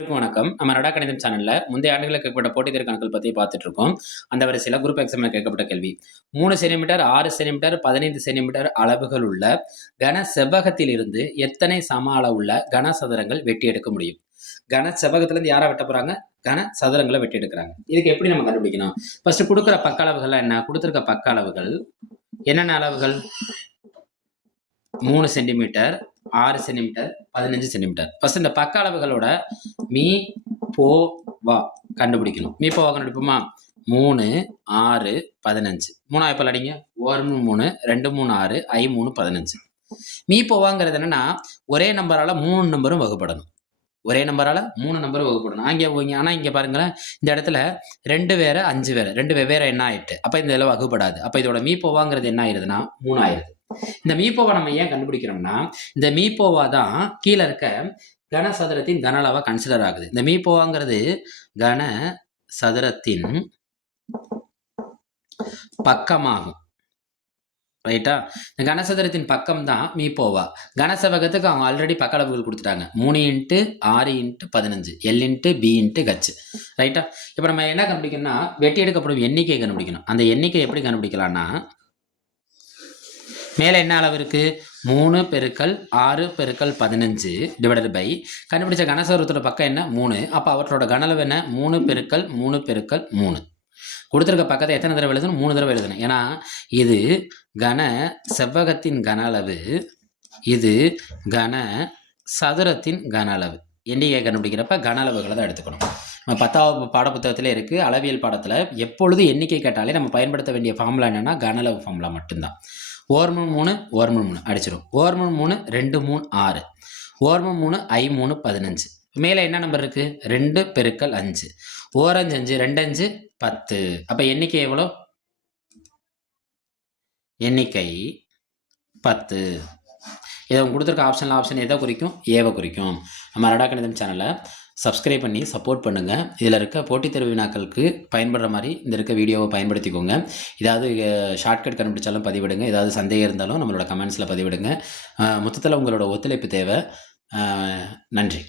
வணக்கம். நம்ம ரடா கணிதம் சேனல்ல முந்தைய ஆண்டுகளில் கேட்கப்பட்ட போட்டித் தேர்வு கணக்குகள் பத்தி பார்த்துட்டு இருக்கோம். அந்த வரிசையில குரூப் எக்ஸாம்ல கேட்கப்பட்ட கேள்வி. 3 சென்டிமீட்டர், 6 சென்டிமீட்டர், 15 சென்டிமீட்டர் அளவுகள் உள்ள கன செவ்வகத்திலிருந்து எத்தனை சம அளவுள்ள கனசதுரங்கள் வெட்டி எடுக்க முடியும்? கன செவ்வகத்திலிருந்து யாரா வெட்ட போறாங்க? கன சதுரங்களை வெட்டி எடுக்கிறாங்க. இதுக்கு எப்படி நம்ம கண்டுபிடிக்கணும்? ஃபர்ஸ்ட் கொடுக்குற பக்க அளவுகள் என்ன? கொடுத்திருக்க பக்க அளவுகள் என்னென்ன அளவுகள்? 3 சென்டிமீட்டர், 6 சென்டிமீட்டர், 15 சென்டிமீட்டர். ஃபர்ஸ்ட் இந்த பக்க அளவுகளோட மீ போ வா கண்டுபிடிக்கணும். மீ போ வா கண்டுபிடிப்போமா? 3 6 15. 3 எப்போ அடிங்க? 1 3 2 3 6 I 3 15. மீ போவாங்கிறது என்னன்னா ஒரே நம்பரால 3 நம்பரும் வகுப்படணும். ஒரே நம்பரால 3 நம்பரும் வகுப்படணும். ஆனா இங்க பாருங்களேன், இந்த இடத்துல 2 வேற 5 வேற 2 வெவ்வேறு என்ன ஆயிட்டு. அப்ப இந்த இதில் வகுப்படாது. அப்ப இதோட மீ போவாங்கிறது என்ன ஆயிருதுன்னா 3 ஆயிருது. இந்த மீப்போவா நம்ம ஏன் கண்டுபிடிக்கிறோம்னா, இந்த மீப்போவா தான் கீழே இருக்க கனசதுரத்தின் கன அளவா கன்சிடர் ஆகுது. இந்த மீப்போவாங்கிறது கன சதுரத்தின் பக்கமாகும். ரைட்டா? இந்த கனசதுரத்தின் பக்கம் தான் மீப்போவா. கனசெவ்வகத்துக்கு அவங்க ஆல்ரெடி பக்க அளவுகள் கொடுத்துட்டாங்க. 3 × 6 × 15 L × B × H. ரைட்டா? இப்போ நம்ம என்ன கண்டுபிடிக்கணும்னா வெட்டி எடுக்கப்படும் எண்ணிக்கையை கண்டுபிடிக்கணும். அந்த எண்ணிக்கை எப்படி கண்டுபிடிக்கலாம்னா, மேலே என்ன அளவு இருக்கு? 3 × 6 × 15 டிவைடட் பை கண்டுபிடிச்ச கனசதுரத்தோட பக்கம் என்ன? 3. அப்போ அவற்றோட கன அளவு என்ன? 3 × 3 × 3. கொடுத்துருக்க பக்கத்தை எத்தனை தடவை எழுதணும்? 3 தடவை எழுதணும். ஏன்னா இது கன செவ்வகத்தின் கன அளவு, இது கன சதுரத்தின் கன அளவு. எண்ணிக்கை கண்டுபிடிக்கிறப்ப கன அளவுகளை தான் எடுத்துக்கணும். நம்ம 10வது பாடப்புத்தகத்திலே இருக்குது. அளவியல் பாடத்தில் எப்பொழுது எண்ணிக்கை கேட்டாலே நம்ம பயன்படுத்த வேண்டிய ஃபார்முலா என்னென்னா கன அளவு ஃபார்முலா மட்டும்தான். 3 3 அடிச்சிடும். 3 2 3 6 3 I 3 15. மேலே என்ன நம்பர் இருக்கு? 2 × 5 5 5 2 5 10. அப்போ எண்ணிக்கை எவ்வளோ? எண்ணிக்கை 10. இதை கொடுத்துருக்க ஆப்ஷன் எதை குறிக்கும்? ஏவை குறிக்கும். நம்ம ரடா கணிதம் சேனலை சப்ஸ்கிரைப் பண்ணி சப்போர்ட் பண்ணுங்கள். இதில் இருக்க போட்டித் தேர்வு வினாக்களுக்கு பயன்படுற மாதிரி இந்த இருக்க வீடியோவை பயன்படுத்திக்கோங்க. ஏதாவது ஷார்ட்கட் கண்டுபிடிச்சாலும் பதிவிடுங்க. ஏதாவது சந்தேகம் இருந்தாலும் நம்மளோட கமெண்ட்ஸில் பதிவிடுங்க. மொத்தத்தில் உங்களோட ஒத்துழைப்பு தேவை. நன்றி.